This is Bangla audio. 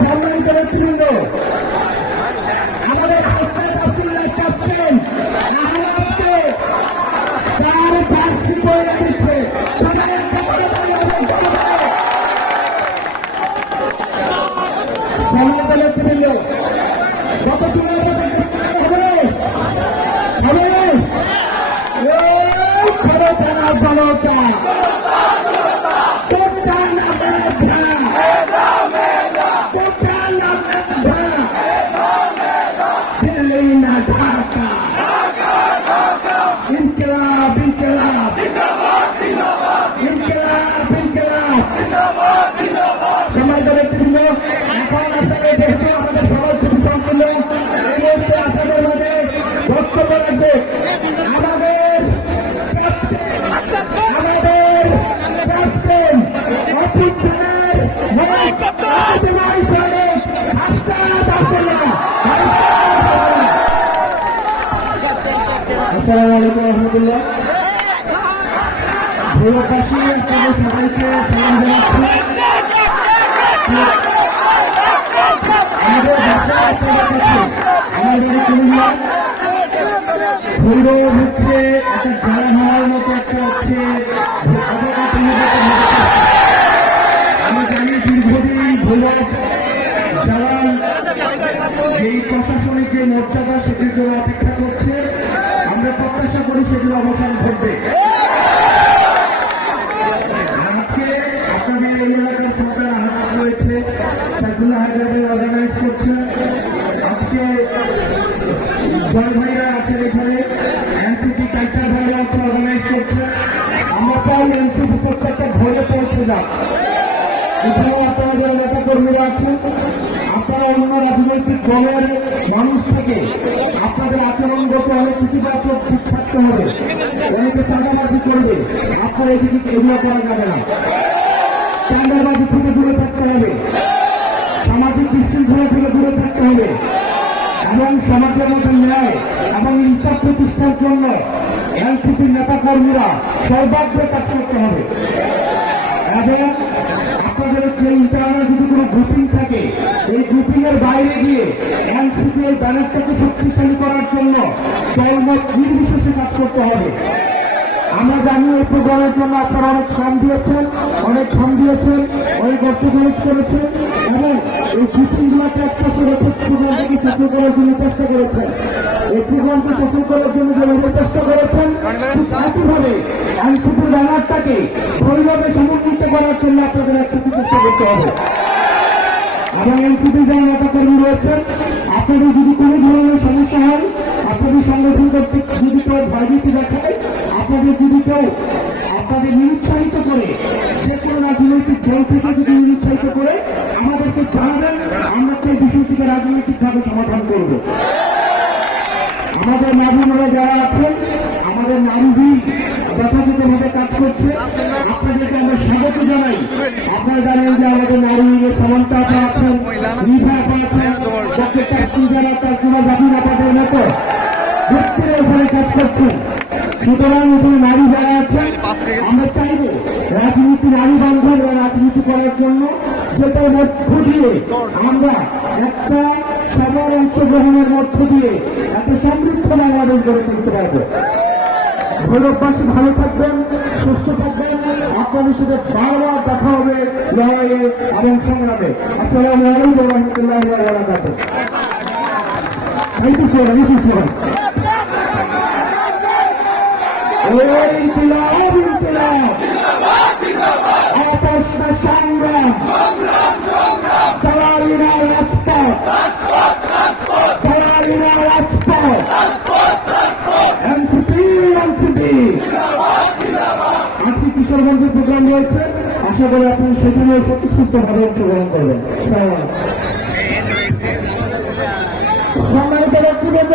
সম্মানিত নেতৃবৃন্দ আমাদের তহসিলদার ক্যাপ্টেন আহমদকে তার প্রার্থী করে দিচ্ছে সবাই। সম্মানিত নেতৃবৃন্দ গত খরচনা জনতা কোথায় না মেধা কোথায় না দিল্লি না ঢাকা। ইনকলাব ইনকলাব। ইনকলাব ইনকলাব। সমাজ নেতৃবৃন্দ এখন আপনাদের যেহেতু আমাদের সমাজ সম্পূর্ণ এই মুহূর্তে আপনাদের মাঝে বক্তব্য রাখবে ভৈরব হচ্ছে একটা জল হওয়ার মতো একটা হচ্ছে। আমি জানি দীর্ঘদিন এই প্রশাসনিক যে সরকার আহ্বান রয়েছে সেগুলো হায়দ্রাবাদে অর্গানাইজ করছে। আজকে জয় ভাইরা আছেন এখানে এনসিপি কালচার ভাইরা আছে অর্গানাইজ করছে। আমরা চাই এনসিপি প্রত্যেকটা ঘরে পৌঁছে যাক। এখানে আপনাদের নেতা কর্মীরা আছেন। আপনারা অন্য রাজনৈতিক দলের মানুষ থেকে আপনাদের আচরণগত অনেক ইতিবাচক দিক থাকতে হবে। অনেকে চাঁদাবাজি করবে। আপনারা এদিকে এগুলো করা যাবে না। চাঁদাবাজি থেকে দূরে থাকতে হবে। সামাজিক বিশৃঙ্খলা থেকে দূরে থাকতে হবে। এবং সমাজের মধ্যে ন্যায় এবং ইনসাফ প্রতিষ্ঠার জন্য এনসিপির নেতা কর্মীরা সর্বাগ্রে কাজ করতে হবে। এবং আপনাদের হচ্ছে ইন্টারনাল যদি কোনো গ্রুপিং থাকে, এই গ্রুপিং এর বাইরে গিয়ে এনসিপি এর ব্যানারটাকে শক্তিশালী করার জন্য দলমত নির্বিশেষে কাজ করতে হবে। আমরা জানি এই প্রোগ্রামের জন্য আপনারা অনেক শ্রম দিয়েছেন, অনেক শ্রম দিয়েছেন, অনেক অর্থ খরচ করেছেন এবং এই একটা করে প্রোগ্রামটাকে সফল করার জন্য চেষ্টা করেছেন। এই প্রোগ্রামকে সফল করার জন্য যে চেষ্টা করেছেন একইভাবে আইনসিপির ব্যানারটাকে পরিভাবে সমন্বিত করার জন্য আপনাদের একসাথে চেষ্টা করতে হবে। এবং এনসিপি যারা নেতা কর্মী রয়েছেন, আপনাদের যদি কোনো ধরনের সমস্যা হয়, আপনাদের সংগঠন করতে যদি কেউ ভয়ভীতি দেখায় আপনাদের যদি কেউ আপনাদের নিরুৎসাহিত করে যে কোনো রাজনৈতিক দল থেকে যদি নিরুৎসাহিত করে আমাদেরকে জানাবেন আমরা সেই বিষয়টিকে রাজনৈতিকভাবে সমাধান করব। আমাদের নারীরা যারা আছেন আমাদের নারী যথাযথভাবে কাজ করছে আপনাদেরকে আমরা স্বাগত জানাই। আপনারা জানেন যে আমাদের নারী সমানতা আছেন আপা আছেন ডক্টর চাকরি যারা তার কোনো জাতির আপাদের মতো। ব্যক্তিরা ওখানে কাজ করছেন। সুতরাং এখানে নারী যারা আছেন, আমরা চাইব রাজনীতি নারী বান্ধব এবং রাজনীতি করার জন্য যেটার মধ্য দিয়ে আমরা একটা সবার অংশগ্রহণের মধ্য দিয়ে একটা সমৃদ্ধ বাংলাদেশ গড়ে তুলতে পারব। ভৈরববাসী ভালো থাকবেন, সুস্থ থাকবেন, আপনাদের সাথে বারবার দেখা হবে, লড়াইয়ে এবং সংগ্রামে। আসসালামু আলাইকুম রহমতুল্লাহ থ্যাংক ইউ সো মাচ ইনকিলাব ইনকিলাব আপস না সংগ্রাম চালাইনা রাজপথ চালাইনা রাজপথ এনসিপি এনসিপি আজকে কিশোরগঞ্জের প্রোগ্রাম রয়েছে আশা করি আপনি সেখানে স্বতঃস্ফূর্তভাবে অংশগ্রহণ করবেন সম্মানিত ব্যক্তিবর্গ